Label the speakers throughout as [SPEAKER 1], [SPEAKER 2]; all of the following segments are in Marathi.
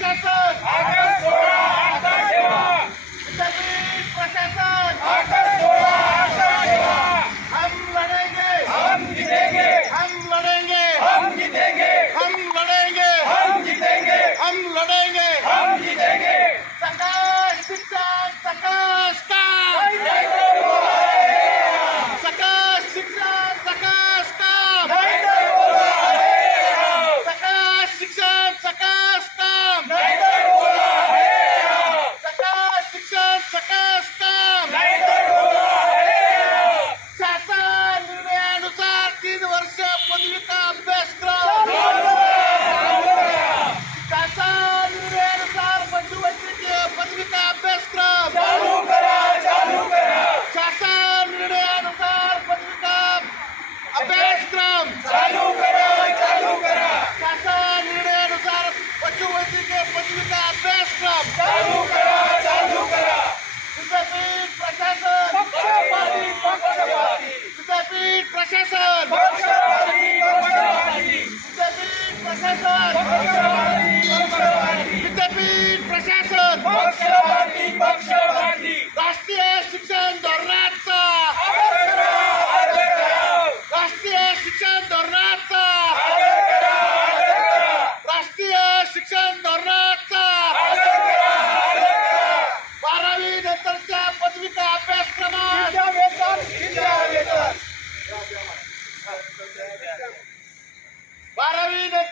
[SPEAKER 1] प्रशासन! आकाश सोळा आकाश ठेवा उत्तरप्रदेश प्रशासन! आकाश सोळा आकाश ठेवा हम लढेंगे हम जीतेंगे! हम लढेंगे हम जीतेंगे! हम लढेंगे हम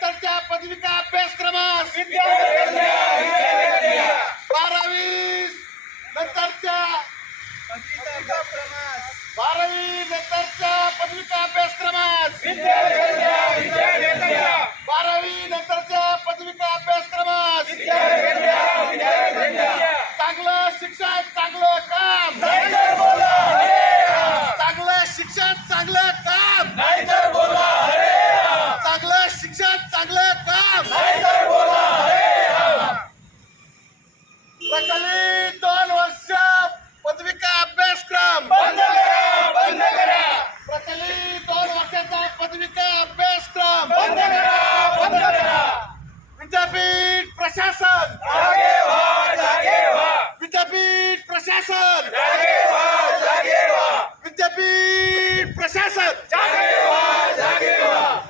[SPEAKER 1] पदवीच्या पदविका अभ्यासक्रमास. बारावी. प्रशासन! विद्यापीठ प्रशासन!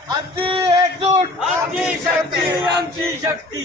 [SPEAKER 1] आमची एकजूट! आमची
[SPEAKER 2] शक्ती आमची शक्ती.